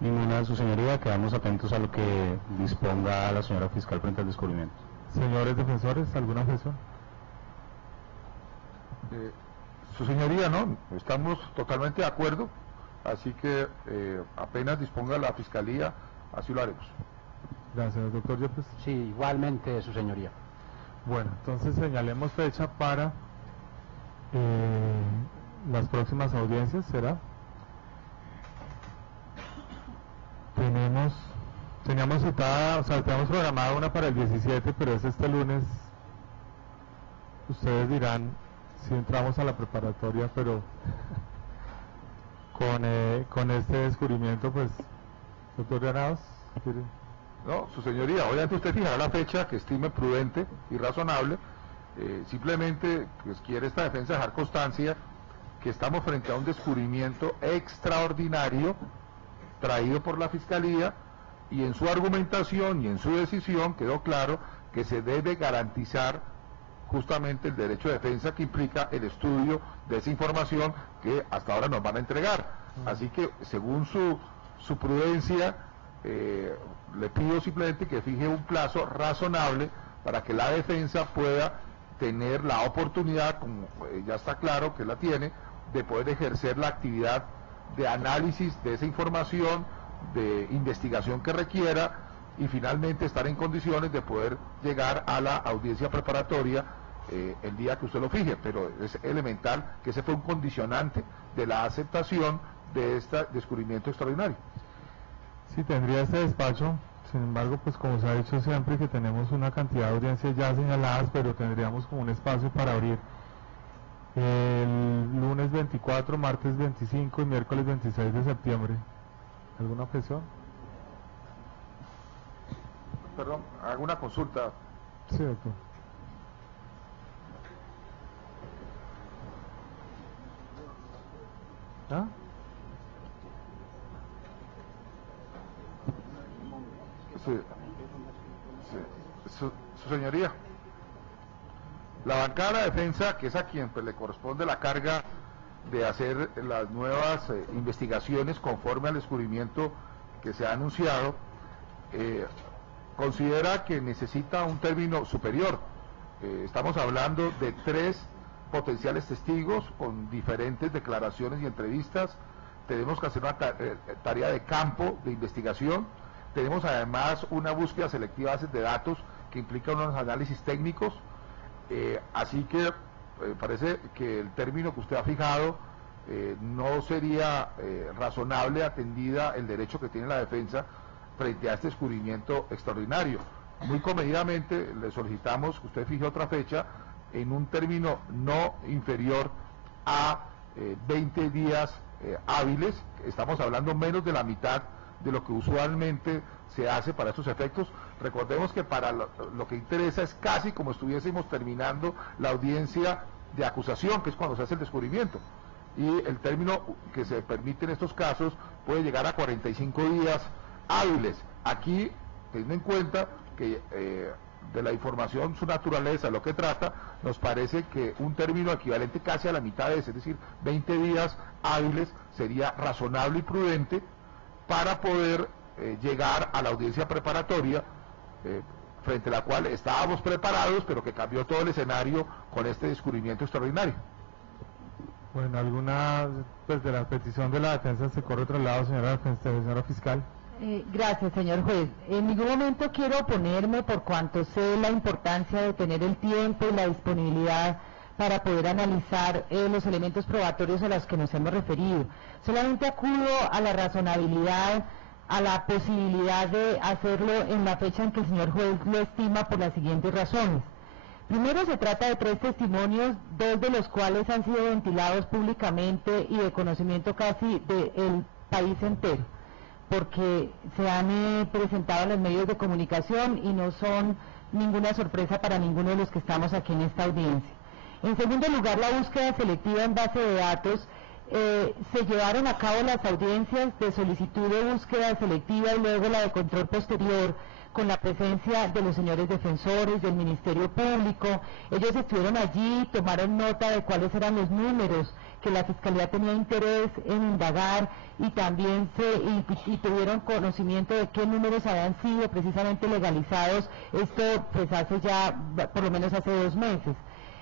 Ninguna, su señoría. Quedamos atentos a lo que disponga la señora fiscal frente al descubrimiento. Señores defensores, ¿alguna objeción? Su señoría, no, estamos totalmente de acuerdo, así que apenas disponga la fiscalía, así lo haremos. Gracias, doctor Yepes. Sí, igualmente, su señoría. Bueno, entonces señalemos fecha para las próximas audiencias, ¿será? Teníamos citada, o sea, teníamos programada una para el 17, pero es este lunes. Ustedes dirán si entramos a la preparatoria, pero con este descubrimiento, pues, doctor Granados, ¿quiere? No, su señoría, obviamente usted fijará la fecha que estime prudente y razonable. Simplemente pues, quiere esta defensa dejar constancia que estamos frente a un descubrimiento extraordinario traído por la Fiscalía, y en su argumentación y en su decisión quedó claro que se debe garantizar justamente el derecho de defensa que implica el estudio de esa información que hasta ahora nos van a entregar. Así que según su prudencia, le pido simplemente que fije un plazo razonable para que la defensa pueda tener la oportunidad, como ya está claro que la tiene, de poder ejercer la actividad de análisis de esa información, de investigación que requiera, y finalmente estar en condiciones de poder llegar a la audiencia preparatoria el día que usted lo fije. Pero es elemental que ese fue un condicionante de la aceptación de este descubrimiento extraordinario. Sí, tendría este despacho. Sin embargo, pues como se ha dicho siempre, que tenemos una cantidad de audiencias ya señaladas, pero tendríamos como un espacio para abrir el lunes 24, martes 25 y miércoles 26 de septiembre. ¿Alguna objeción? Perdón, hago una consulta. Sí, doctor. ¿Ah? Sí. Su señoría, la bancada de la defensa, que es a quien pues, le corresponde la carga de hacer las nuevas investigaciones conforme al descubrimiento que se ha anunciado, considera que necesita un término superior. Estamos hablando de 3 potenciales testigos con diferentes declaraciones y entrevistas. Tenemos que hacer una tarea de campo de investigación. Tenemos además una búsqueda selectiva de bases de datos que implica unos análisis técnicos. Así que parece que el término que usted ha fijado no sería razonable, atendida el derecho que tiene la defensa frente a este descubrimiento extraordinario. Muy comedidamente le solicitamos que usted fije otra fecha en un término no inferior a 20 días hábiles. Estamos hablando menos de la mitad de lo que usualmente se hace para estos efectos. Recordemos que para lo que interesa es casi como estuviésemos terminando la audiencia de acusación, que es cuando se hace el descubrimiento, y el término que se permite en estos casos puede llegar a 45 días hábiles. Aquí, teniendo en cuenta que de la información, su naturaleza, lo que trata, nos parece que un término equivalente casi a la mitad de ese, es decir, 20 días hábiles, sería razonable y prudente para poder llegar a la audiencia preparatoria, frente a la cual estábamos preparados, pero que cambió todo el escenario con este descubrimiento extraordinario. Bueno, alguna pues de la petición de la defensa se corre traslado, señora fiscal. Gracias, señor juez. En ningún momento quiero oponerme, por cuanto sé la importancia de tener el tiempo y la disponibilidad para poder analizar los elementos probatorios a los que nos hemos referido. Solamente acudo a la razonabilidad, a la posibilidad de hacerlo en la fecha en que el señor juez lo estima, por las siguientes razones. Primero, se trata de 3 testimonios, 2 de los cuales han sido ventilados públicamente y de conocimiento casi del país entero, porque se han presentado en los medios de comunicación y no son ninguna sorpresa para ninguno de los que estamos aquí en esta audiencia. En segundo lugar, la búsqueda selectiva en base de datos se llevaron a cabo las audiencias de solicitud de búsqueda selectiva y luego la de control posterior, con la presencia de los señores defensores, del Ministerio Público. Ellos estuvieron allí, tomaron nota de cuáles eran los números que la Fiscalía tenía interés en indagar, y también y tuvieron conocimiento de qué números habían sido precisamente legalizados, esto pues hace ya, por lo menos hace 2 meses.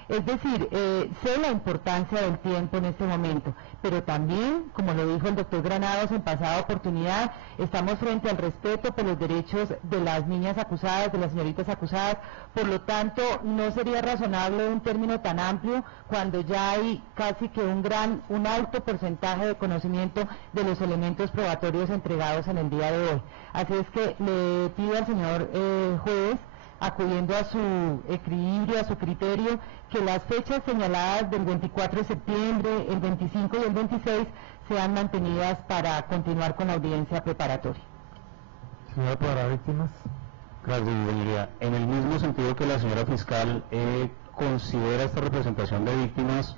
Es decir, sé la importancia del tiempo en este momento, pero también, como lo dijo el doctor Granados en pasada oportunidad, estamos frente al respeto por los derechos de las niñas acusadas, de las señoritas acusadas. Por lo tanto, no sería razonable un término tan amplio cuando ya hay casi que un alto porcentaje de conocimiento de los elementos probatorios entregados en el día de hoy. Así es que le pido al señor juez, acudiendo a su equilibrio, a su criterio, que las fechas señaladas del 24 de septiembre, el 25 y el 26 sean mantenidas para continuar con la audiencia preparatoria. Señora, para víctimas. Gracias, señoría. En el mismo sentido que la señora fiscal considera esta representación de víctimas,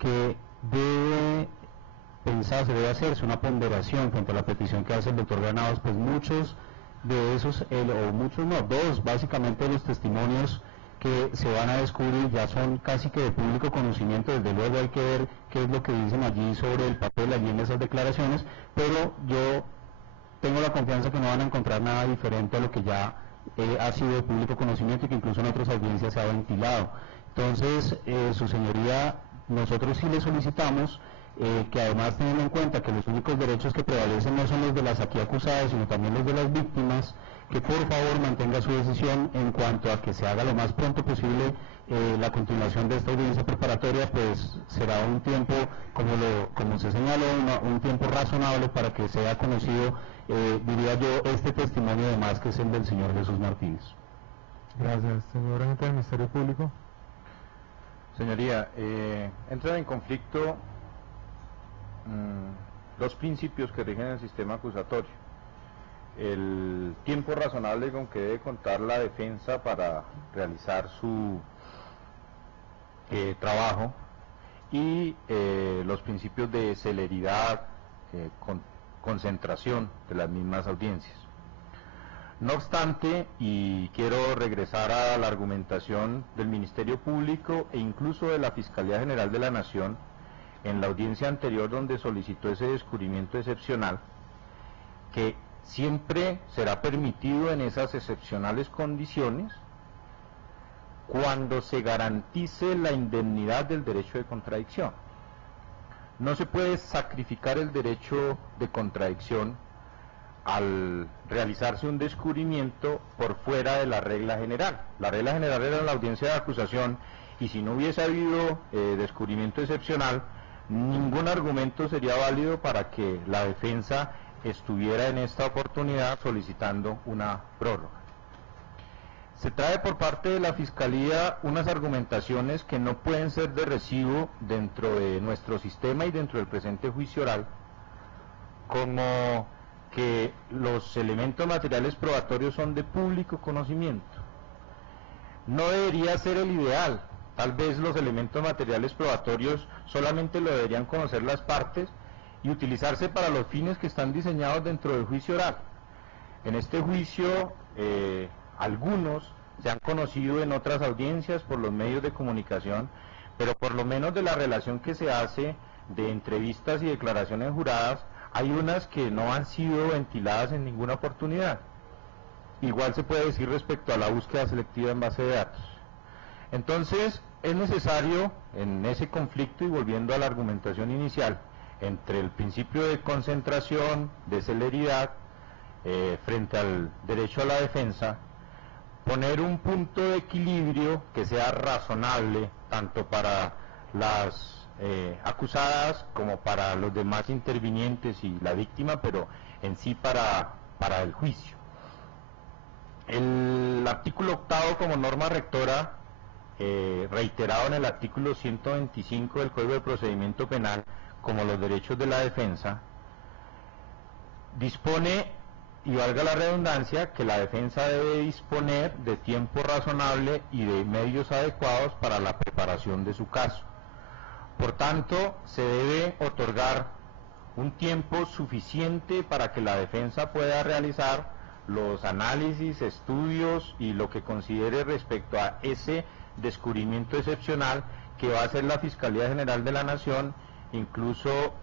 que debe pensarse, debe hacerse una ponderación frente a la petición que hace el doctor Granados, pues muchos de esos, o muchos no, 2 básicamente de los testimonios que se van a descubrir ya son casi que de público conocimiento. Desde luego hay que ver qué es lo que dicen allí sobre el papel, allí en esas declaraciones, pero yo tengo la confianza que no van a encontrar nada diferente a lo que ya ha sido de público conocimiento y que incluso en otras audiencias se ha ventilado. Entonces, su señoría, nosotros sí le solicitamos que además, teniendo en cuenta que los únicos derechos que prevalecen no son los de las aquí acusadas, sino también los de las víctimas, que por favor mantenga su decisión en cuanto a que se haga lo más pronto posible la continuación de esta audiencia preparatoria, pues será un tiempo, como se señaló, un tiempo razonable para que sea conocido, diría yo, este testimonio además que es el del señor Jesús Martínez. Gracias. Señor agente del Ministerio Público. Señoría, entran en conflicto los principios que rigen el sistema acusatorio: el tiempo razonable con que debe contar la defensa para realizar su trabajo, y los principios de celeridad, concentración de las mismas audiencias. No obstante, y quiero regresar a la argumentación del Ministerio Público e incluso de la Fiscalía General de la Nación en la audiencia anterior, donde solicitó ese descubrimiento excepcional, que siempre será permitido en esas excepcionales condiciones cuando se garantice la indemnidad del derecho de contradicción. No se puede sacrificar el derecho de contradicción al realizarse un descubrimiento por fuera de la regla general. La regla general era la audiencia de acusación, y si no hubiese habido descubrimiento excepcional, ningún argumento sería válido para que la defensa estuviera en esta oportunidad solicitando una prórroga. Se trae por parte de la Fiscalía unas argumentaciones que no pueden ser de recibo dentro de nuestro sistema y dentro del presente juicio oral, como que los elementos materiales probatorios son de público conocimiento. No debería ser el ideal. Tal vez los elementos materiales probatorios solamente lo deberían conocer las partes y utilizarse para los fines que están diseñados dentro del juicio oral. En este juicio, algunos se han conocido en otras audiencias por los medios de comunicación, pero por lo menos de la relación que se hace de entrevistas y declaraciones juradas, hay unas que no han sido ventiladas en ninguna oportunidad. Igual se puede decir respecto a la búsqueda selectiva en base de datos. Entonces, es necesario, en ese conflicto, y volviendo a la argumentación inicial, entre el principio de concentración, de celeridad, frente al derecho a la defensa, poner un punto de equilibrio que sea razonable, tanto para las acusadas como para los demás intervinientes y la víctima, pero en sí para el juicio. El artículo 8º como norma rectora, reiterado en el artículo 125 del Código de Procedimiento Penal como los derechos de la defensa, dispone, y valga la redundancia, que la defensa debe disponer de tiempo razonable y de medios adecuados para la preparación de su caso. Por tanto, se debe otorgar un tiempo suficiente para que la defensa pueda realizar los análisis, estudios y lo que considere respecto a ese descubrimiento excepcional que va a hacer la Fiscalía General de la Nación. Incluso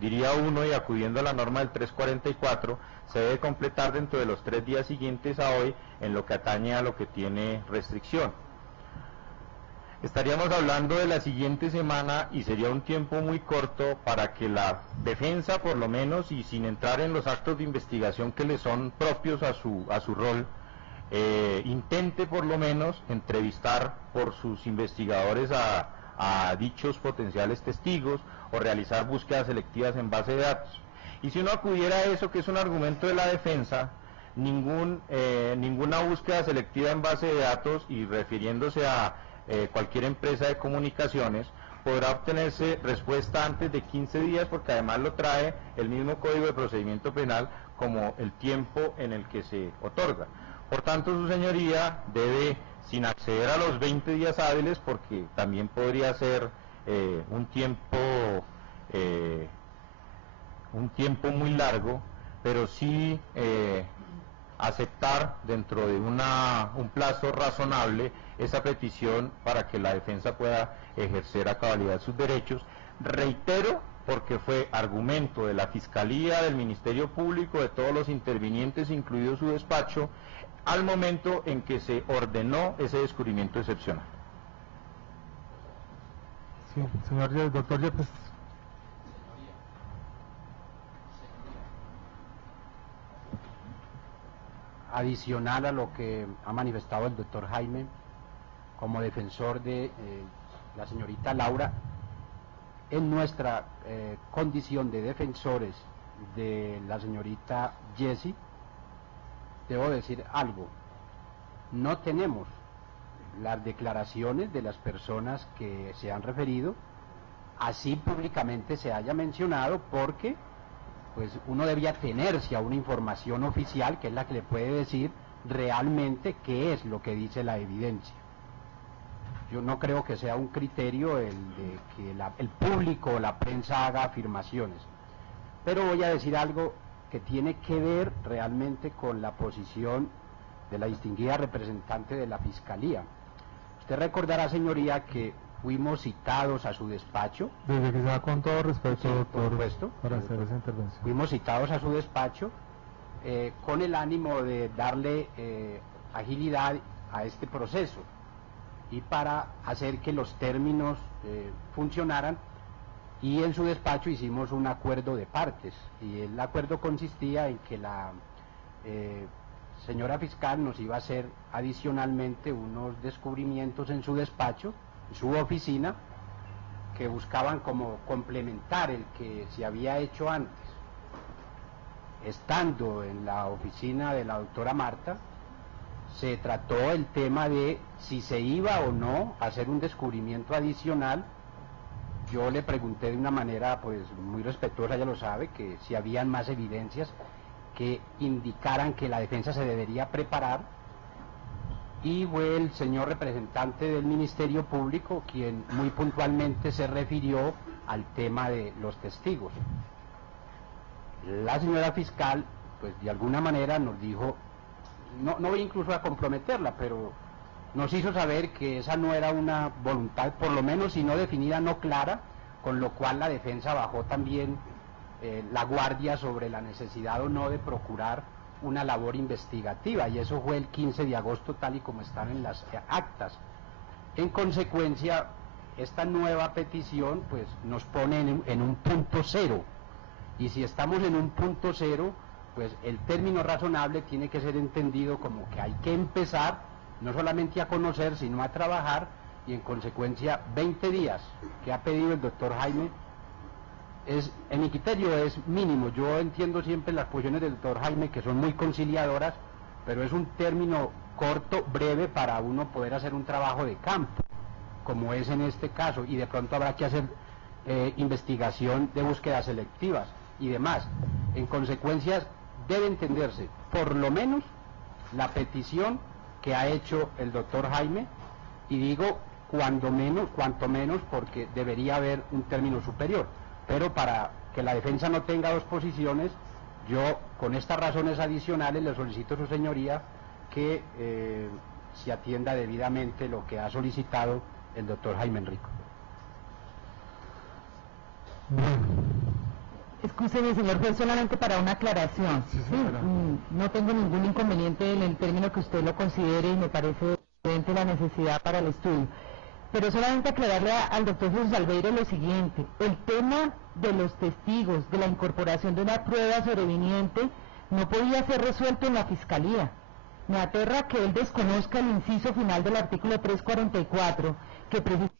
diría uno, y acudiendo a la norma del 344, se debe completar dentro de los 3 días siguientes a hoy en lo que atañe a lo que tiene restricción. Estaríamos hablando de la siguiente semana y sería un tiempo muy corto para que la defensa, por lo menos, y sin entrar en los actos de investigación que le son propios a su rol, intente por lo menos entrevistar por sus investigadores a dichos potenciales testigos o realizar búsquedas selectivas en base de datos. Y si uno acudiera a eso, que es un argumento de la defensa, ninguna búsqueda selectiva en base de datos, y refiriéndose a cualquier empresa de comunicaciones, podrá obtenerse respuesta antes de 15 días, porque además lo trae el mismo Código de Procedimiento Penal como el tiempo en el que se otorga. Por tanto, su señoría debe, sin acceder a los 20 días hábiles, porque también podría ser un tiempo muy largo, pero sí aceptar dentro de un plazo razonable esa petición para que la defensa pueda ejercer a cabalidad sus derechos. Reitero, porque fue argumento de la Fiscalía, del Ministerio Público, de todos los intervinientes, incluido su despacho, al momento en que se ordenó ese descubrimiento excepcional. Sí, señor doctor Yepes. Adicional a lo que ha manifestado el doctor Jaime, como defensor de la señorita Laura, en nuestra condición de defensores de la señorita Jessie, debo decir algo. No tenemos las declaraciones de las personas que se han referido, así públicamente se haya mencionado, porque pues uno debía tenerse a una información oficial que es la que le puede decir realmente qué es lo que dice la evidencia. Yo no creo que sea un criterio el de que el público o la prensa haga afirmaciones, pero voy a decir algo que tiene que ver realmente con la posición de la distinguida representante de la Fiscalía. Usted recordará, señoría, que fuimos citados a su despacho. Desde que sea con todo respeto, Sí, doctor, por supuesto, para hacer esa intervención. Fuimos citados a su despacho con el ánimo de darle agilidad a este proceso y para hacer que los términos funcionaran, y en su despacho hicimos un acuerdo de partes, y el acuerdo consistía en que la señora fiscal nos iba a hacer adicionalmente unos descubrimientos en su despacho, en su oficina, que buscaban como complementar el que se había hecho antes. Estando en la oficina de la doctora Marta, se trató el tema de si se iba o no a hacer un descubrimiento adicional. Yo le pregunté de una manera pues muy respetuosa, ella lo sabe, que si habían más evidencias que indicaran que la defensa se debería preparar, y fue el señor representante del Ministerio Público quien muy puntualmente se refirió al tema de los testigos. La señora fiscal pues de alguna manera nos dijo, no voy incluso a comprometerla, pero nos hizo saber que esa no era una voluntad, por lo menos si no definida, no clara, con lo cual la defensa bajó también la guardia sobre la necesidad o no de procurar una labor investigativa, y eso fue el 15 de agosto tal y como están en las actas. En consecuencia, esta nueva petición pues nos pone en un punto cero, y si estamos en un punto cero, pues el término razonable tiene que ser entendido como que hay que empezar no solamente a conocer, sino a trabajar, y en consecuencia 20 días que ha pedido el doctor Jaime en mi criterio es mínimo. Yo entiendo siempre las posiciones del doctor Jaime, que son muy conciliadoras, pero es un término corto, breve, para uno poder hacer un trabajo de campo, como es en este caso, y de pronto habrá que hacer investigación de búsquedas selectivas y demás. En consecuencia, debe entenderse, por lo menos, la petición que ha hecho el doctor Jaime, y digo cuanto menos porque debería haber un término superior. Pero para que la defensa no tenga dos posiciones, yo con estas razones adicionales le solicito a su señoría que se atienda debidamente lo que ha solicitado el doctor Jaime Enrico. Excúseme, señor juez, solamente para una aclaración. Sí, señora. No tengo ningún inconveniente en el término que usted lo considere y me parece evidente la necesidad para el estudio. Pero solamente aclararle al doctor Jesús Albeiro lo siguiente: el tema de los testigos, de la incorporación de una prueba sobreviniente, no podía ser resuelto en la Fiscalía. Me aterra que él desconozca el inciso final del artículo 344, que precisamente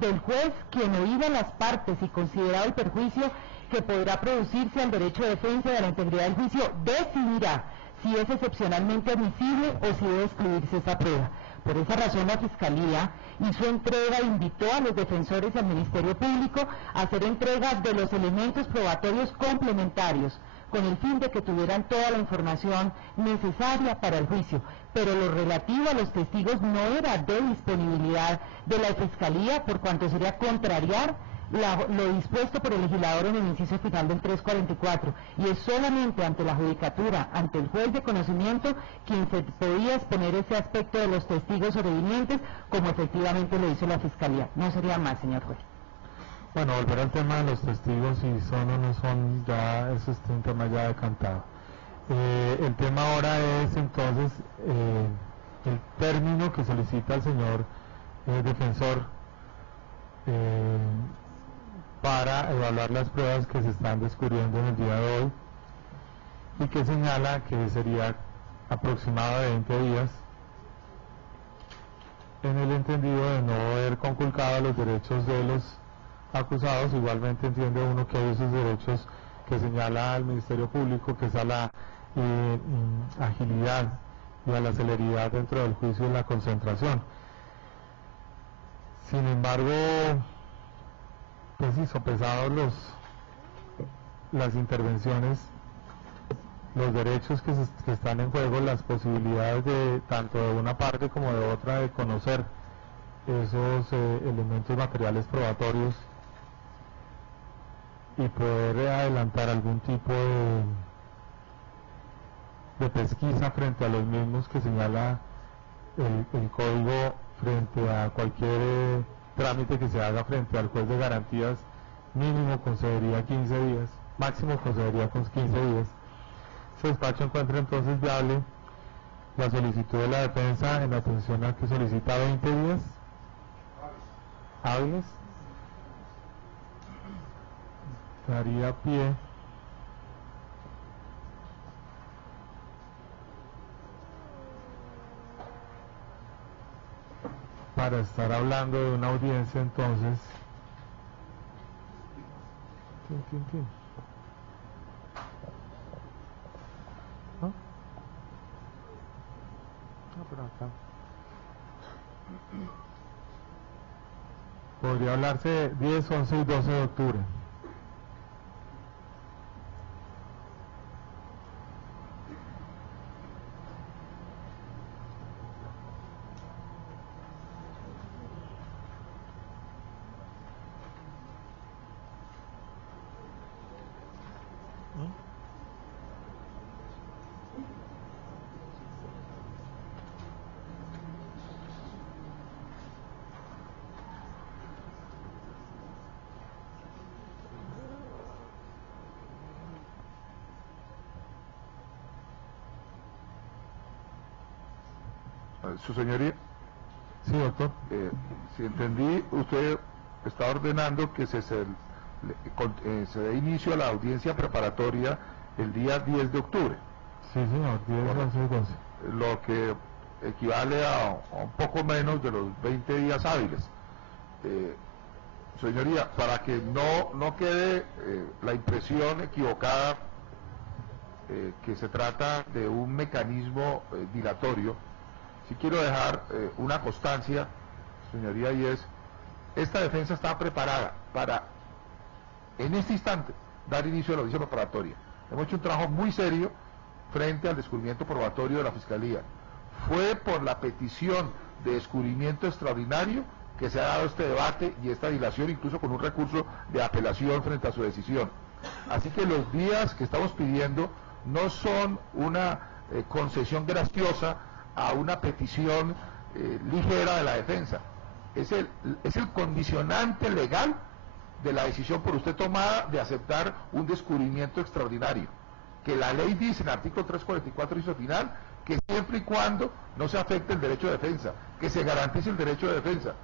del juez, quien oída las partes y considerado el perjuicio que podrá producirse al derecho de defensa y a la integridad del juicio, decidirá si es excepcionalmente admisible o si debe excluirse esa prueba. Por esa razón la Fiscalía hizo entrega e invitó a los defensores y al Ministerio Público a hacer entrega de los elementos probatorios complementarios, con el fin de que tuvieran toda la información necesaria para el juicio. Pero lo relativo a los testigos no era de disponibilidad de la Fiscalía, por cuanto sería contrariar lo dispuesto por el legislador en el inciso final del 344, y es solamente ante la judicatura, ante el juez de conocimiento, quien se podía exponer ese aspecto de los testigos sobrevinientes, como efectivamente lo hizo la Fiscalía. No sería más, señor juez. Bueno, volver al tema de los testigos, si son o no son, ya eso es un tema ya decantado. El tema ahora es entonces el término que solicita el señor defensor para evaluar las pruebas que se están descubriendo en el día de hoy, y que señala que sería aproximado de 20 días, en el entendido de no haber conculcado los derechos de los acusados. Igualmente entiende uno que hay esos derechos que señala el Ministerio Público, que es a la agilidad y a la celeridad dentro del juicio y la concentración. Sin embargo, pues sí, sopesados las intervenciones, los derechos que están en juego, las posibilidades de tanto de una parte como de otra de conocer esos elementos materiales probatorios y poder adelantar algún tipo de pesquisa frente a los mismos que señala el código, frente a cualquier trámite que se haga frente al juez de garantías, mínimo concedería 15 días, máximo concedería con 15 días. Este despacho encuentra entonces viable la solicitud de la defensa en atención a que solicita 20 días hábiles. Daría pie para estar hablando de una audiencia entonces. ¿No? No, pero acá podría hablarse de 10, 11 y 12 de octubre. Su señoría. Sí, doctor. Si entendí, usted está ordenando que se dé inicio a la audiencia preparatoria el día 10 de octubre. Sí, señor, 10, 11 y 12. Lo que equivale a un poco menos de los 20 días hábiles. Señoría, para que no quede la impresión equivocada que se trata de un mecanismo dilatorio, sí quiero dejar una constancia, señoría, y es: esta defensa está preparada para, en este instante, dar inicio a la audiencia preparatoria. Hemos hecho un trabajo muy serio frente al descubrimiento probatorio de la Fiscalía. Fue por la petición de descubrimiento extraordinario que se ha dado este debate y esta dilación, incluso con un recurso de apelación frente a su decisión. Así que los días que estamos pidiendo no son una concesión graciosa a una petición ligera de la defensa. Es el condicionante legal de la decisión por usted tomada de aceptar un descubrimiento extraordinario, que la ley dice en el artículo 344 inciso final que siempre y cuando no se afecte el derecho de defensa, que se garantice el derecho de defensa.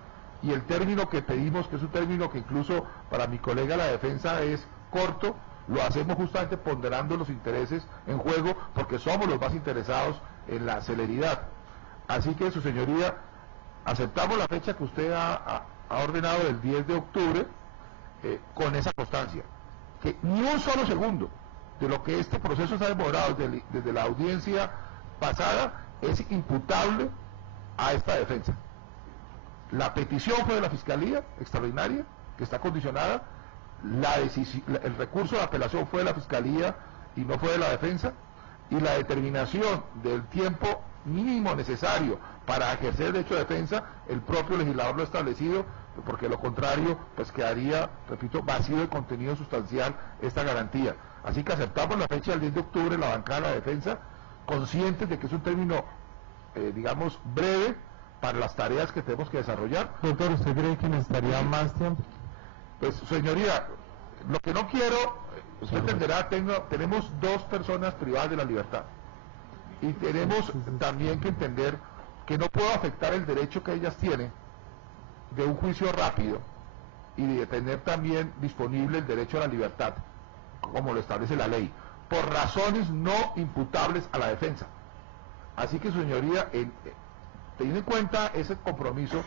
Y el término que pedimos, que es un término que incluso para mi colega la defensa es corto, lo hacemos justamente ponderando los intereses en juego, porque somos los más interesados en la celeridad. Así que, su señoría, aceptamos la fecha que usted ha ordenado del 10 de octubre, con esa constancia, que ni un solo segundo de lo que este proceso se ha demorado desde la audiencia pasada es imputable a esta defensa. La petición fue de la Fiscalía extraordinaria, que está condicionada, el recurso de apelación fue de la Fiscalía y no fue de la defensa, y la determinación del tiempo mínimo necesario para ejercer el derecho de defensa, el propio legislador lo ha establecido, porque lo contrario, pues quedaría, repito, vacío de contenido sustancial esta garantía. Así que aceptamos la fecha del 10 de octubre en la bancada de la defensa, conscientes de que es un término, digamos, breve para las tareas que tenemos que desarrollar. Doctor, ¿usted cree que necesitaría más tiempo? Pues, señoría, lo que no quiero, usted entenderá, tenemos dos personas privadas de la libertad, y tenemos también que entender que no puedo afectar el derecho que ellas tienen de un juicio rápido y de tener también disponible el derecho a la libertad, como lo establece la ley, por razones no imputables a la defensa. Así que, su señoría, teniendo en cuenta ese compromiso,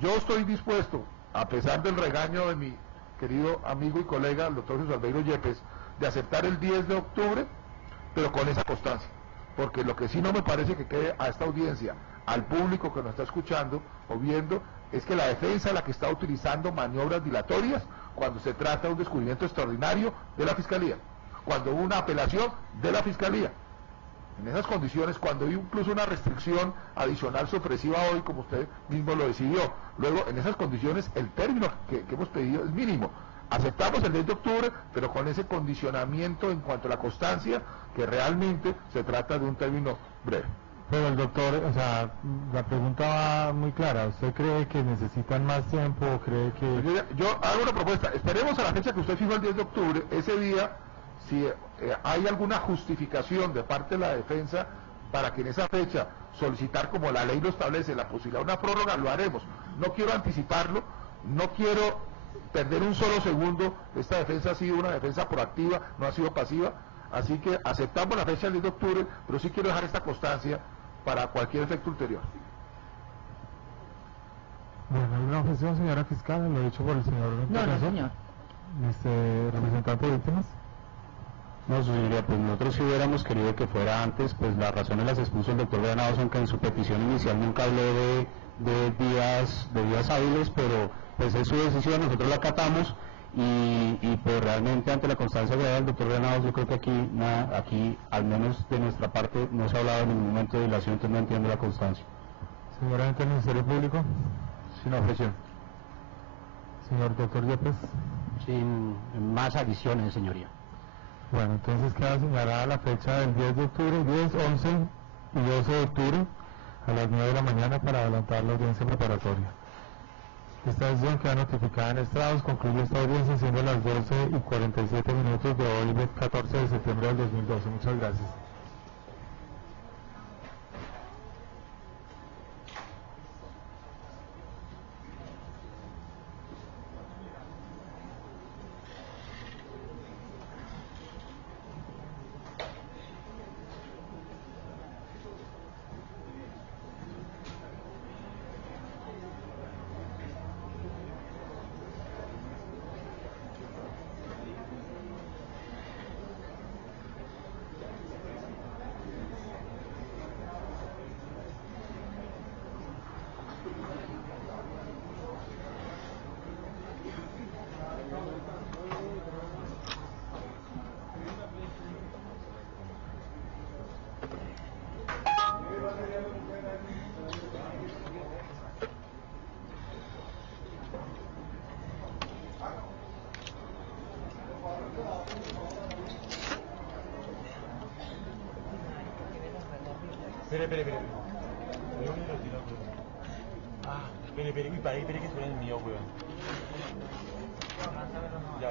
yo estoy dispuesto, a pesar del regaño de mi querido amigo y colega, el doctor Jesús Albeiro Yepes, de aceptar el 10 de octubre, pero con esa constancia, porque lo que sí no me parece que quede a esta audiencia, al público que nos está escuchando o viendo, es que la defensa es la que está utilizando maniobras dilatorias cuando se trata de un descubrimiento extraordinario de la Fiscalía, cuando hubo una apelación de la Fiscalía. En esas condiciones, cuando hay incluso una restricción adicional sorpresiva hoy, como usted mismo lo decidió, luego en esas condiciones el término que hemos pedido es mínimo. Aceptamos el 10 de octubre, pero con ese condicionamiento en cuanto a la constancia, que realmente se trata de un término breve. Pero el doctor, o sea, la pregunta va muy clara. ¿Usted cree que necesitan más tiempo o cree que...? Yo hago una propuesta. Esperemos a la fecha que usted fijó el 10 de octubre. Ese día, si hay alguna justificación de parte de la defensa para que en esa fecha solicitar, como la ley lo establece, la posibilidad de una prórroga, lo haremos. No quiero anticiparlo, no quiero perder un solo segundo. Esta defensa ha sido una defensa proactiva, no ha sido pasiva. Así que aceptamos la fecha del 10 de octubre, pero sí quiero dejar esta constancia para cualquier efecto ulterior. Bueno, ¿alguna objeción, señora fiscal, lo dicho por el señor? No, señor. Representante de víctimas. No, su señoría, pues nosotros si hubiéramos querido que fuera antes, pues las razones las expuso el doctor Granados, aunque en su petición inicial nunca habló de días hábiles, pero pues es su decisión, nosotros la acatamos. Y pues realmente ante la constancia que da el doctor Granados, yo creo que aquí, al menos de nuestra parte, no se ha hablado en ningún momento de dilación, entonces no entiendo la constancia. Señora del Ministerio Público. Sin objeción. Señor doctor Yepes. Sin más adiciones, señoría. Bueno, entonces queda señalada la fecha del 10 de octubre, 10, 11 y 12 de octubre a las 9 de la mañana para adelantar la audiencia preparatoria. Esta decisión queda notificada en estrados. Concluye esta audiencia siendo las 12:47 de hoy, 14 de septiembre del 2012. Muchas gracias. Espere. Ah, espere, uy, para ahí, espere que suene el mío, weón. Ya.